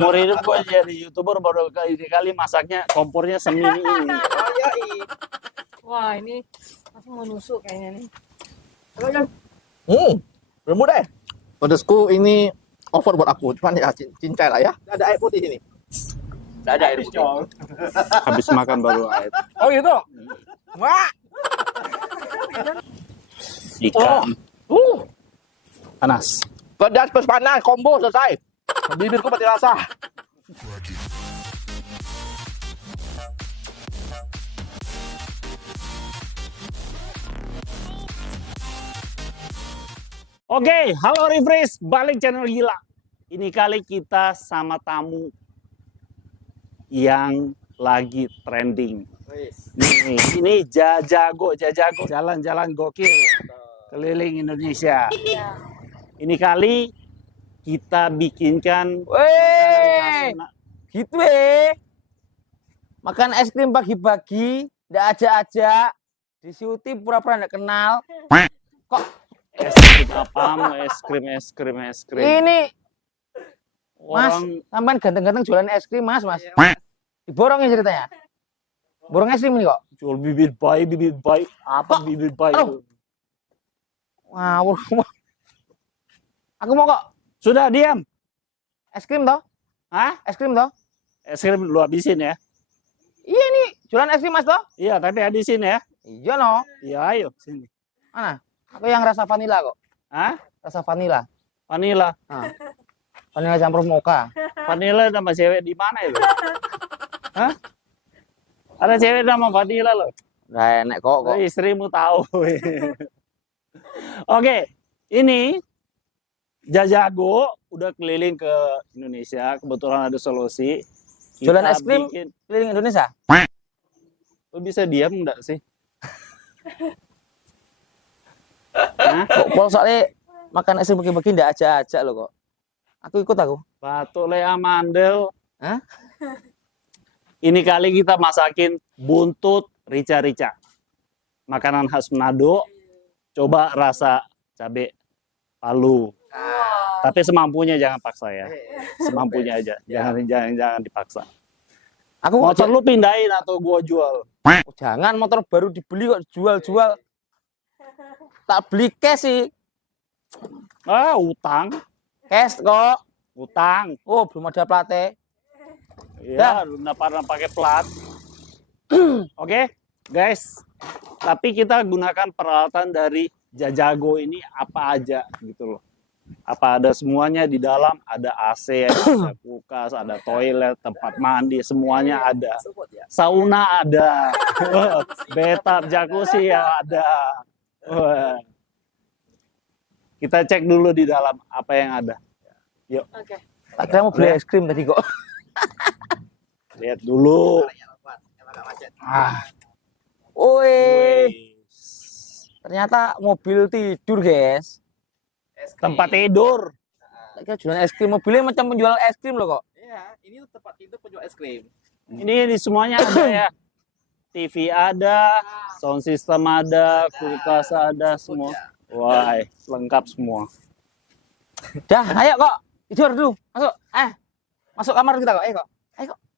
Seumur hidup gue jadi YouTuber baru kali masaknya kompornya semini ini. Wah, ini langsung mau nusuk kayaknya nih. Lembut deh. Pedesku ini over buat aku, cuman ya cincai lah ya. Gak ada air putih ini. Gak ada air putih. Habis makan baru air. Oh gitu? Wah. Ikan. Panas. Pedas plus panas, combo selesai. Bibirku mati rasa. Oke, halo Refresh, balik channel gila. Ini kali kita sama tamu yang lagi trending. Nih, ini Jajago, jalan-jalan gokil keliling Indonesia. Ini kali kita bikinkan Weh, gitu makan es krim pagi-pagi, ndak ajak-ajak, disuti pura-pura ndak kenal. Kok es krim apa? Es krim. ini Mas, Orang sampean ganteng-ganteng jualan es krim, Mas. Diborongin ceritanya. Borong es krim ini kok. jual bibit bayi. Apa Kok? bibit bayi? Aduh. Ngawur. Aku mau kok Sudah diam. es krim toh? Hah? Es krim toh? Es krim lu habisin ya? Iya nih, jualan es krim Mas toh? Iya, tapi habisin ya. Iya no. Iya, ayo sini. Mana? Aku yang rasa vanila kok. Hah? Rasa vanila. Vanilla. Vanila campur mocha. Vanilla sama cewek di mana itu? Hah? Ada cewek sama vanilla loh. Nah, enak kok. Istrimu tahu. Oke, ini Jajago udah keliling ke Indonesia. Kebetulan ada solusi. Kita Jualan es krim bikin- keliling Indonesia. Lu bisa diam enggak sih? Hah? Kok soalnya makan es krim pagi-pagi ndak ajak-ajak lo kok. Aku ikut aku. Batuk Lea Mandel. Hah? Ini kali kita masakin buntut rica-rica. Makanan khas Manado. Coba rasa cabai palu. Tapi semampunya, jangan paksa ya. Semampunya aja. Jangan dipaksa. Aku Motor lu pindahin atau gua jual? jangan motor baru dibeli kok jual-jual. Tak beli cash sih. Ah, utang. Cash kok. Utang. Oh, belum ada plate. Ya, udah pernah pakai plat. Oke, guys. Tapi kita gunakan peralatan dari Jajago ini apa aja gitu loh. Apa ada semuanya di dalam, ada AC, ada kulkas, ada toilet, tempat mandi, semuanya ada. Sauna ada. Bathtub, jacuzzi ya ada. Wah. Kita cek dulu di dalam apa yang ada. Yuk, Oke. Tak kira mau beli es krim tadi kok. lihat dulu. Ah, Woi, wih. ternyata mobil tidur, guys. Tempat tidur. Tak kira jualan es krim, mobilnya macam penjual es krim loh kok. Iya, ini tempat tidur penjual es krim. Ini semuanya ada ya. TV ada, sound system ada, kulkas ada, semua. Wah, lengkap semua. Dah, ayo kok. Tidur dulu. Masuk. Masuk kamar kita kok. Ayo kok.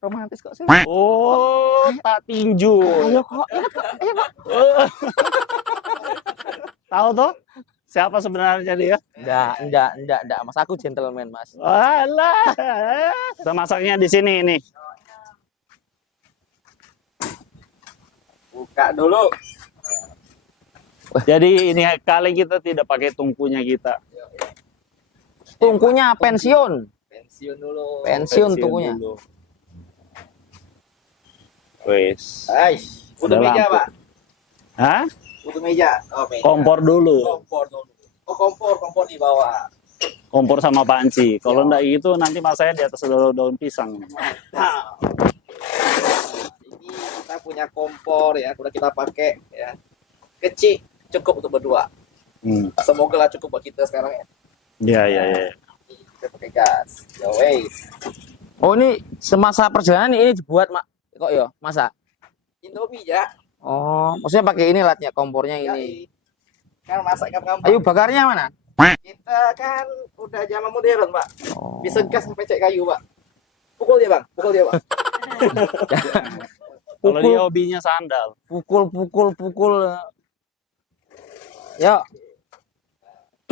Romantis kok sih. Oh, tak tinju. Ayo kok. Ayo kok. Tahu tuh siapa sebenarnya dia? Enggak. Mas, aku gentleman, Mas. Walah. Kita masaknya di sini ini. Buka dulu. Jadi ini kali kita tidak pakai tungkunya kita. Tungkunya pensiun. Pensiun dulu. Pensiun tungkunya. dulu. Wes. Ais, Ada udah meja, lampu. Pak. Hah? Udah meja. Oh, meja. Kompor dulu. Kompor dulu. Oh, kompor di bawah. Kompor sama panci. Kalau enggak gitu nanti masanya di atas daun pisang. Nah. Ini kita punya kompor ya, udah kita pakai ya. Kecil, cukup untuk berdua. Semoga lah cukup buat kita sekarang ya. Ya. Kita pakai gas. Ya wes. Oh, ini semasa perjalanan ini dibuat kok ya, masak. Indomie ya. Oh, maksudnya pakai ini latnya, kompornya Ya, ini. kan masak gampang. Ayo bakarnya mana? Kita kan udah zaman modern, Pak. Oh. Bisa gas sampai cek kayu, Pak. Pukul dia bang, pukul dia bang. Kalau Pukul. dia hobinya sandal. Pukul. Ya.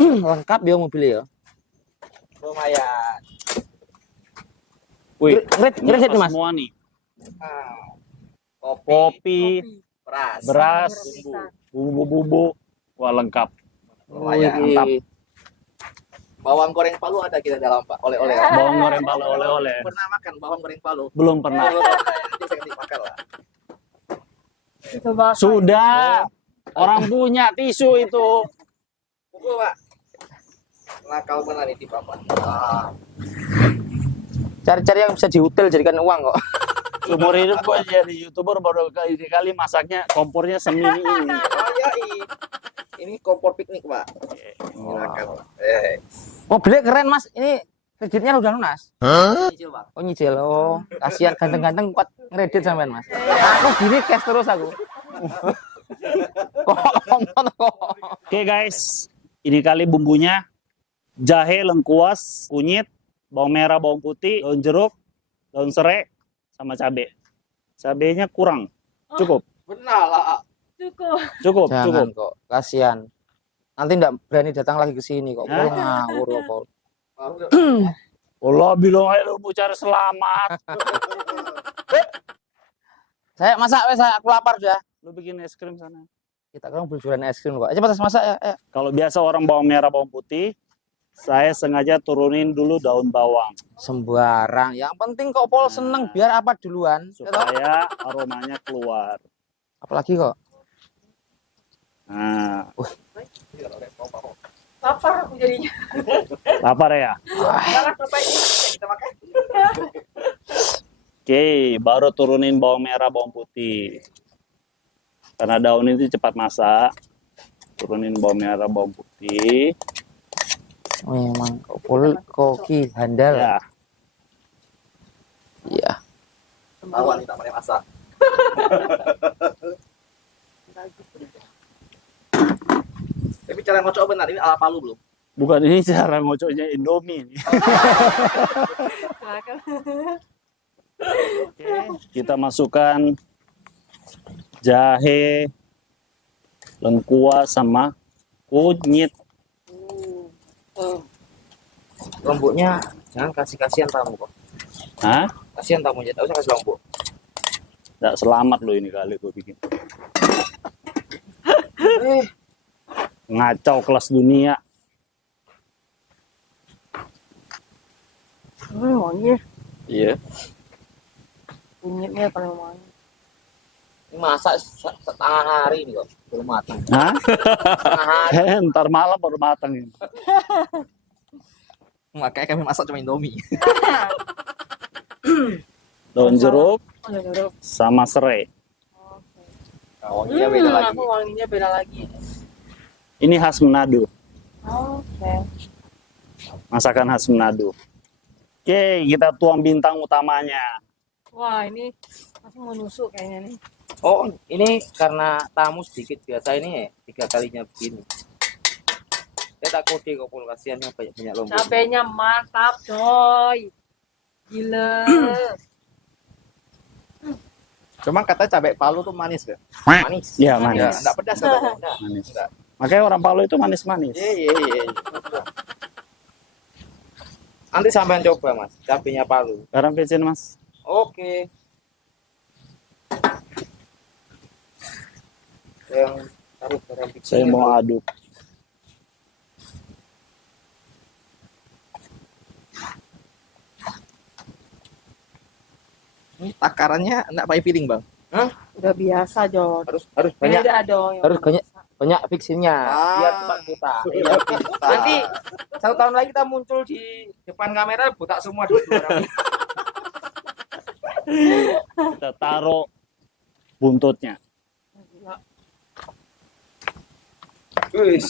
Lengkap dia mobilnya ya. Lumayan. Wih, Ngerit ini apa Mas. semua nih? Ah, Kopi, beras, beras, Bisa. bumbu-bumbu, wah lengkap. lumayan. Wih. Mantap. Bawang goreng Palu ada kita dalam pak, oleh-oleh. Bawang goreng Palu oleh-oleh. Pernah makan bawang goreng Palu? Belum pernah. Nanti saya kasih makan lah. Itu basah. Sudah. Orang punya tisu itu. Pukul pak. Nakal benar ini bapak. Ah. Cari-cari yang bisa dihotel jadikan uang kok. Seumur hidup gue jadi YouTuber baru kali masaknya kompornya semini ini. Oh iya, ini kompor piknik pak. Nakal. Mobilnya keren Mas. Ini kreditnya udah lunas. Cicil bang. Oh nyicil. Oh, kasihan ganteng-ganteng kuat ngredit sampean Mas. Aku gini cash terus aku. kok. Oke guys, ini kali bumbunya jahe, lengkuas, kunyit, bawang merah, bawang putih, daun jeruk, daun serai, sama cabai. Cabainya kurang, cukup, Benar lah. Cukup. Jangan kok, kasihan. Nanti enggak berani datang lagi ke sini kok. Hah? Ngawur kok. Allah bilang aja lu mau cari selamat. Saya masak wes, aku lapar sudah. Lu bikin es krim sana. Kita kan berjualan es krim kok. Ayo cepat masak ya. Ayo. Kalau biasa orang bawang merah, bawang putih, saya sengaja turunin dulu daun bawang Sembarang. Yang penting kok Pol seneng biar apa duluan. Ya toh? supaya aromanya keluar. Apalagi kok. Nah, Lapar aku jadinya. lapar ya. Jangan lupa ini. Kita makan. Oke, baru turunin bawang merah, bawang putih. Karena daun itu cepat masak. Turunin bawang merah, bawang putih. Memang kok Pol koki handal. Ya, Iya. Lawan kita pakai masak. Tapi cara ngocok benar ini ala Palu belum? bukan ini cara ngocoknya Indomie. Oke, kita masukkan jahe, lengkuas sama kunyit. Lomboknya jangan kasihan tamu kok. Hah? Kasihan tamu jadi usah kasih lombok. Nggak selamat loh ini kali gue bikin. Ngacau kelas dunia. Wangi. Iya. Kunyitnya paling wangi. Ini masak setengah hari ini kok belum matang. Hah? Setengah hari. Ntar malam baru matang ini. Makanya kami masak cuma Indomie. Daun jeruk Oh, ya, jeruk. sama serai. Oke. Wanginya beda lagi. Aku wanginya beda lagi. Ini khas Manado. Oke. Masakan khas Manado. Oke, kita tuang bintang utamanya. Wah, ini aku mau nusuk kayaknya nih. Oh, ini karena tamu sedikit biasa ini 3 kalinya begini. Saya tak kode kok Pol kasihannya banyak lombok. Cabenya mantap, coy. Gila. Cuma kata cabai Palu tuh manis kan? Manis. Iya, Ya, manis. enggak pedas katanya. Manis. Makanya orang Palu itu manis-manis. Iya. Nanti sampean coba Mas, cabenya Palu. Garam vicin, Mas. Oke. Yang taruh garam Saya mau aduk. Ini takarannya enggak pakai piring, Bang. Udah biasa, Jon. harus banyak Beda dong. yang harus banyak biasa. banyak fixinnya biar Ah. cepat buta. Iya, Nanti 1 tahun lagi kita muncul di depan kamera buta semua dua orang. Kita taruh buntutnya. Gila. Wis.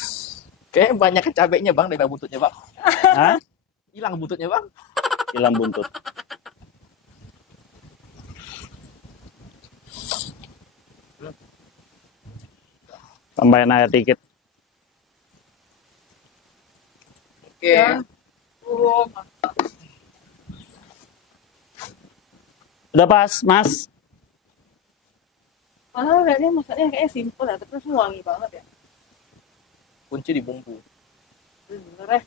Kayaknya banyak cabainya, Bang, daripada buntutnya, Bang. Hah? Hilang buntutnya, Bang. Hilang buntut. Tambahin air dikit. Oke. Oh, Udah pas, Mas. Padahal kayaknya masaknya kayaknya simpel ya, tapi wangi banget ya. Kunci di bumbu. Bener ya.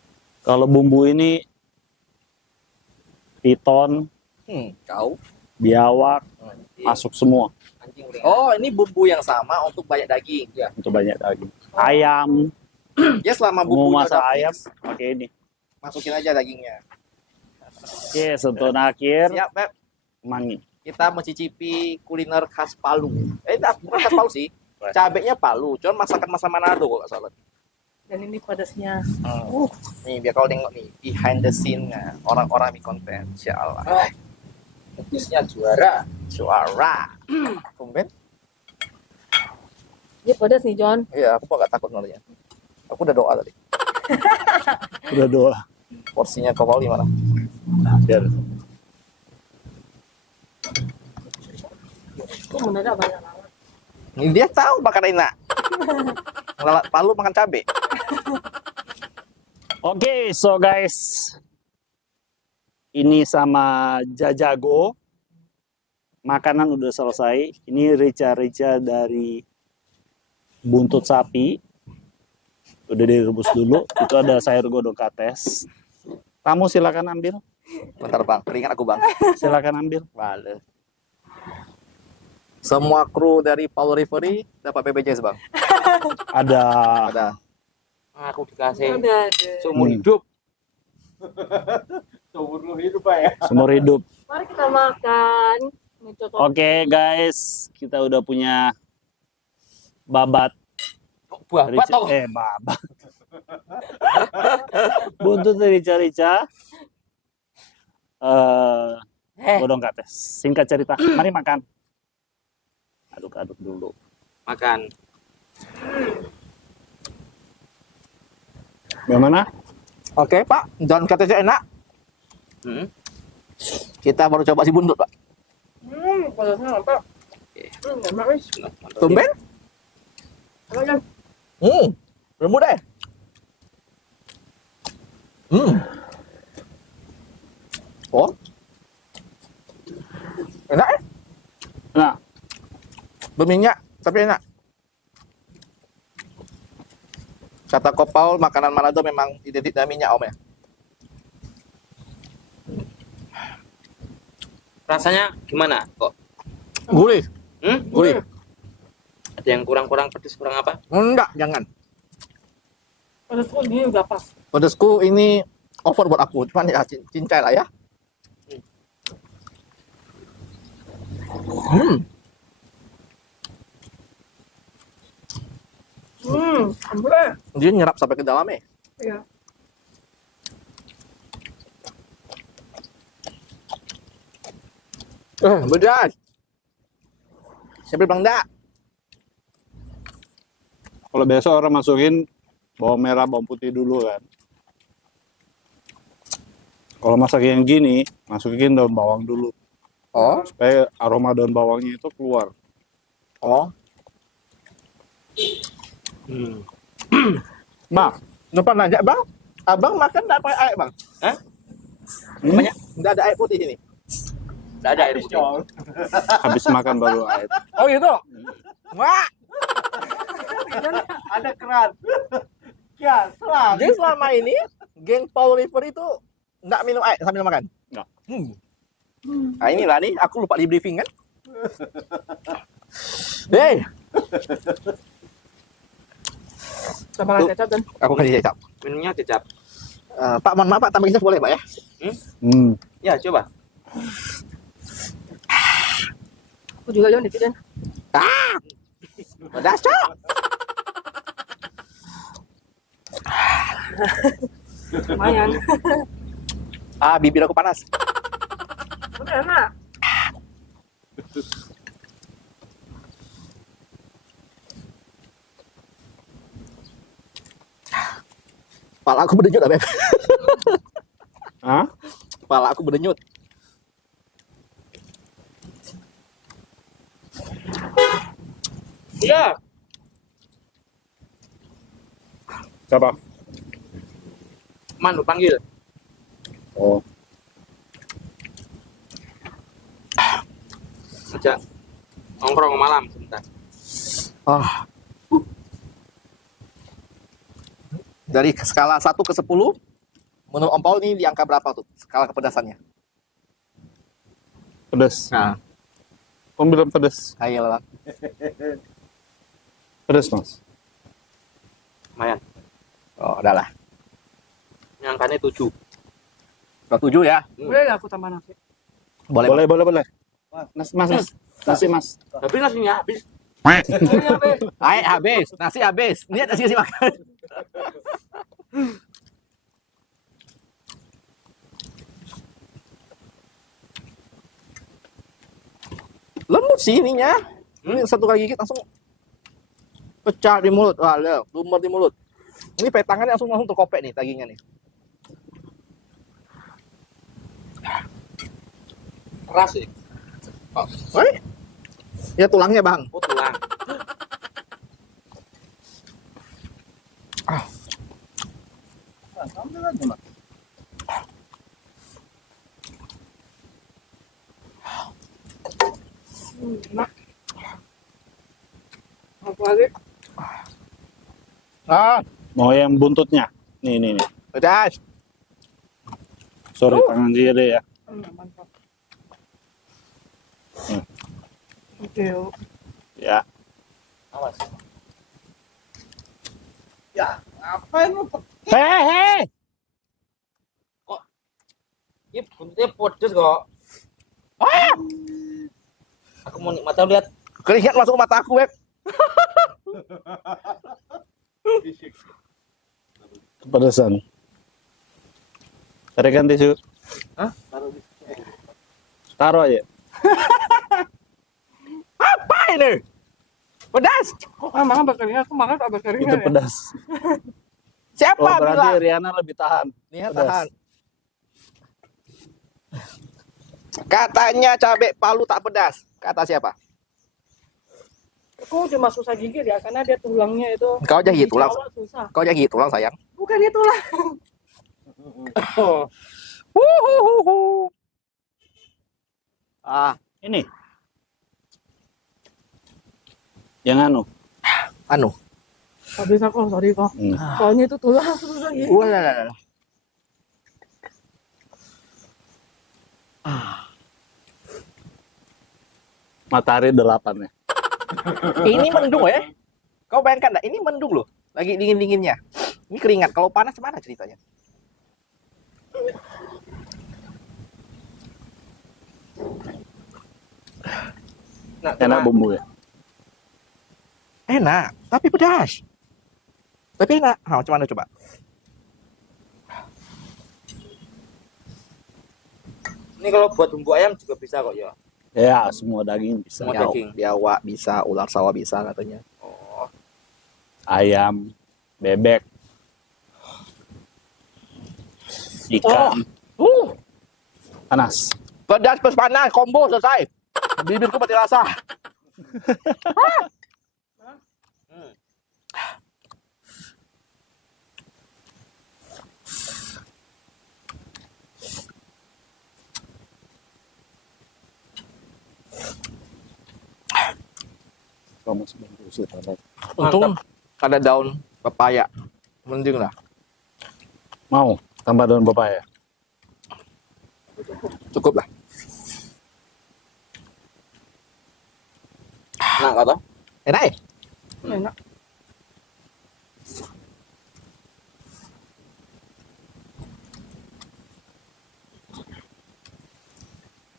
Kalau bumbu ini piton, Kau. biawak, masuk semua Anjing udah. Oh, ini bumbu yang sama untuk banyak daging. Ya. untuk banyak daging. Ayam, Ya selama mau bumbunya masak udah ayam fix, pakai ini. masukin aja dagingnya. Oke, sentuhan akhir, Siap, Beb. mangi. Kita mencicipi kuliner khas Palu. Bukan khas Palu sih. Cabenya Palu, cuman masakan masa Manado kok nggak salah. Dan ini pedasnya. Nih, biar kau tengok nih behind the scene orang-orang di konten. Insyaallah. Petisnya juara. Suara. Tumben? Ini pedas nih, John. Iya, aku agak takut nolnya. Aku udah doa tadi. Udah doa. Porsinya kau mau di mana? Biar. Itu mendadak banyak banget. Ini dia tahu makan enak. Lalat Palu makan cabe. Oke, so guys, ini sama jajago, makanan udah selesai. Ini rica-rica dari buntut sapi, udah direbus dulu. Itu ada sayur godong kates. Tamu silakan ambil, Bentar bang, keringat aku bang. silakan ambil. Bale. Semua kru dari Palu Referee dapat BPJS bang. Ada Ada. Aku dikasih Ada. seumur hidup. seumur hidup. Mari kita makan. Ini cocok. Oke guys, kita udah punya babat. Buah, toh. Babat. Buntut rica-rica. Godong kates. Singkat cerita, mari makan. Aduk-aduk dulu. Makan. Bagaimana? Oke pak, dan katanya enak. Hmm. Kita baru coba si buntut pak. Pedasnya apa? Enak wis. Tumben? Apa, John? Lembut deh. Oh. Enak ya? Nah, Berminyak, tapi enak. Kata Kopal, makanan Manado memang identik dengan minyak om ya. Rasanya gimana kok? Gurih, gurih. Ada yang kurang-kurang pedes, kurang apa? Enggak, jangan. Pedasku ini udah pas. Pedesku ini over buat aku, cuman ya cincai lah ya. Boleh. Dia nyerap sampai ke dalam ya. Iya. Bedas. Siapa bilang enggak? kalau biasa orang masukin bawang merah, bawang putih dulu kan. Kalau masak yang gini, masukin daun bawang dulu. Oh, Supaya aroma daun bawangnya itu keluar. oh. Bang, Lupa nanya bang, abang makan enggak pakai air bang? Hah? Banyak, enggak ada air putih sini. Nggak ada air putih. habis makan baru air. Oh gitu? Wah. Ada keran. Ya, selam. Jadi selama ini, geng Paul River itu nggak minum air sambil makan? Nggak. Nah inilah nih, aku lupa di briefing kan? Hei, Tambah kecap dan aku kasih kecap. Minumnya kecap. Pak, mohon maaf Pak, tambah kecap boleh Pak ya? Ya, coba. aku juga John dikit dan. Pedas cok. Lumayan. Bibir aku panas. Udah enak. Kepala aku berdenyut Beb. Hah? Kepala aku berdenyut. Iya. Siapa? Man, lu panggil. Oh. ngajak nongkrong malam sebentar. Ah. Dari skala 1 ke 10, menurut Om Paul ini di angka berapa tuh skala kepedasannya? Pedas. Nah, Om bilang pedas. ayo lah. Pedas, Mas. Lumayan. Oh, udah lah. Ini angkanya 7. Ke 7 ya. Boleh nggak aku tambah nasi? Boleh. Boleh. Mas. Nasi, Mas. Tapi nasinya habis. Ayo habis, nasi habis. Niat nasi kasih makan. Lembut sih ininya. Ini satu kali gigit langsung pecah di mulut. Wah, lumur di mulut. Ini petangannya langsung terkopek nih dagingnya nih. Keras sih. Ya tulangnya, Bang. Oh, tulang. Enak. Apa lagi? Ah, Mau yang buntutnya. Nih. pedas. Sorry, tangan kiri ya. Mantap. Hmm. Oke, yuk. Ya. Awas. Ngapain lu? Hehehe. Ini buntutnya pedes kok. Aku mau nikmati lihat. Keringat masuk mata aku, Web. Kepedesan. Carikan tisu. Hah? Taruh aja. Apa ini? Pedas. Kok makan bakarinya? Aku makan tak bakarinya Itu ya? pedas. Siapa Oh, berarti bilang? Riana lebih tahan. Nih, Pedas. tahan. Katanya cabai Palu tak pedas. Kata siapa? Aku cuma susah gigit ya, karena dia tulangnya itu. Kau jahit tulang. Dicawak susah. Kau jahit tulang, sayang. Bukan itu lah. Ah, Ini. Yang anu. Habis aku, sorry kok. Soalnya itu tulang susah gigit. Walah. Matahari 8 ya. Ini mendung ya. Kau bayangkan enggak? Ini mendung loh. Lagi dingin-dinginnya. Ini keringat. Kalau panas mana ceritanya? Nah, Enak bumbu ya. Enak, tapi pedas. Tapi enak. Nah, macam mana coba? Ini kalau buat bumbu ayam juga bisa kok ya. Ya, semua daging bisa. Semua Biawak, daging. biawak bisa, ular sawah bisa katanya. Oh, Ayam, bebek, ikan. Panas. Pedas plus panas, combo selesai. Bibirku mati rasa. Kamu sebelum usir taruh. Untung ada daun pepaya. Mending lah. Mau tambah daun pepaya. Cukup lah. nah kata. Enak ya? Enak.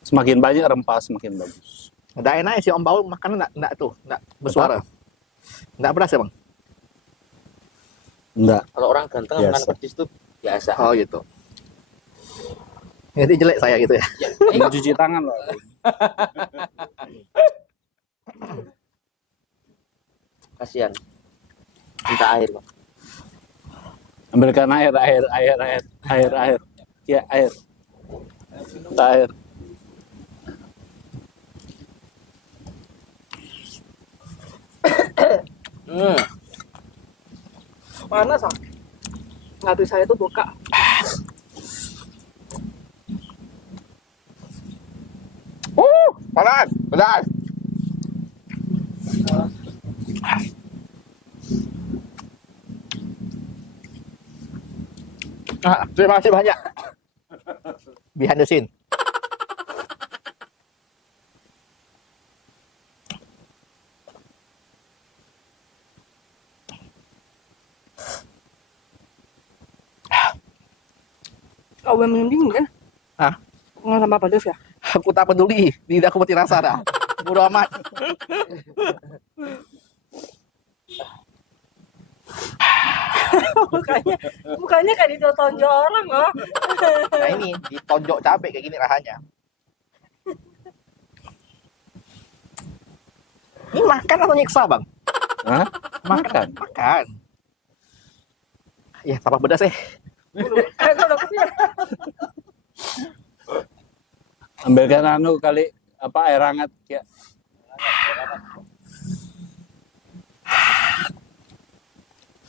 Semakin banyak rempah semakin bagus. Udah enak ya si Om Paul makan enggak tuh, enggak bersuara. Enggak berasa, Bang. Enggak. Kalau orang ganteng Biasa. makan petis tuh biasa. Oh gitu. Jadi jelek saya gitu ya. Mau cuci tangan loh. Kasihan. Minta air, Bang. Ambilkan air. Ya, air. Minta air. Panas ah. Hati saya itu buka. Panas, pedas. Terima kasih banyak. Behind the scene. Kau yang minum dingin kan? Hah? Nggak tambah pedas ya? Aku tak peduli. Tidak aku mati rasa dah. Bodo amat. Mukanya kayak ditonjol orang loh. Nah ini ditonjok cabai kayak gini rasanya. Ini makan atau nyiksa bang? Hah? Makan. Makan. Ya tambah pedas Ambilkan anu kali apa air hangat ya.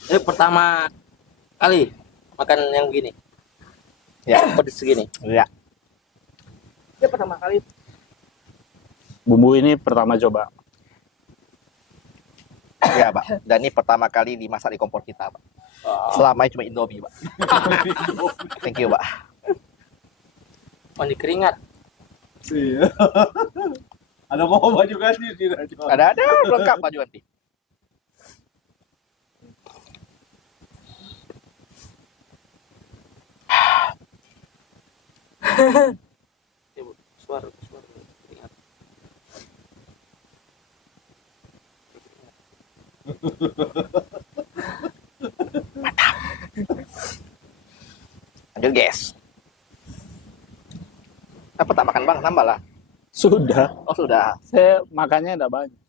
Ini pertama kali makan yang begini. Ya. Pedes segini. Ya. Dia pertama kali. Bumbu ini pertama coba. Ya pak. Dan ini pertama kali dimasak di kompor kita pak. Selama ini cuma Indomie pak. Thank you pak. Mandi keringat. Iya. Ada mau baju ganti tidak? Ada lengkap baju nanti. Suara keringat. Lanjut guys. Apa tak makan bang? Nambah lah. Sudah. Oh sudah. Saya makannya udah banyak.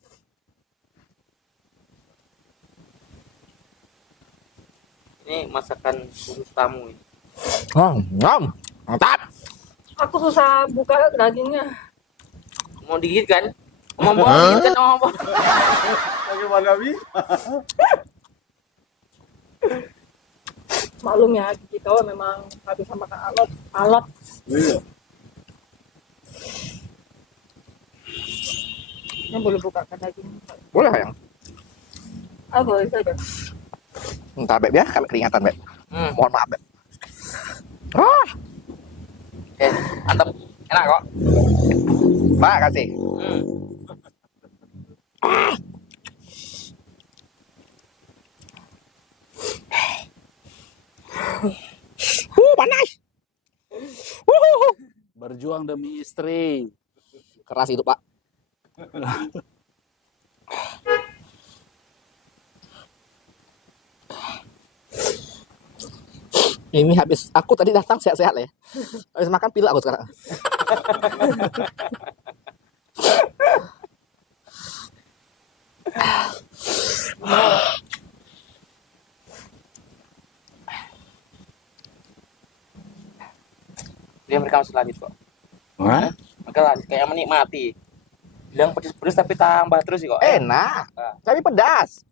Ini masakan khusus tamu. Mantap. Aku susah buka dagingnya. Mau digigit kan? Mau digigit kan? Mau. Bagaimana Bi? Maklum ya, gigi kau memang habis sama alot. Alot. Iya. Yang boleh buka ke daging. Boleh sayang. Ah boleh saja. Entar beb ya, kami keringatan beb. Mohon maaf beb. Mantap. Enak kok. Pak kasih. Panas. Berjuang demi istri. Keras itu pak. Ini habis aku tadi datang sehat-sehat lah ya. Habis makan pilek aku sekarang. Dia mereka masih lanjut kok. Hah? Mereka lanjut kayak menikmati. Bilang pedes-pedes tapi tambah terus sih kok. Enak, tapi pedas.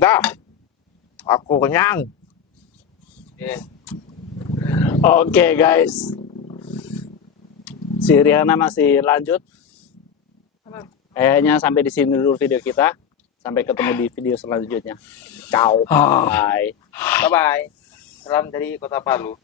Dah, aku kenyang. Oke guys. Si Riana masih lanjut. Kayaknya sampai di sini dulu video kita. Sampai ketemu di video selanjutnya. Ciao. Bye. Bye bye. Salam dari Kota Palu.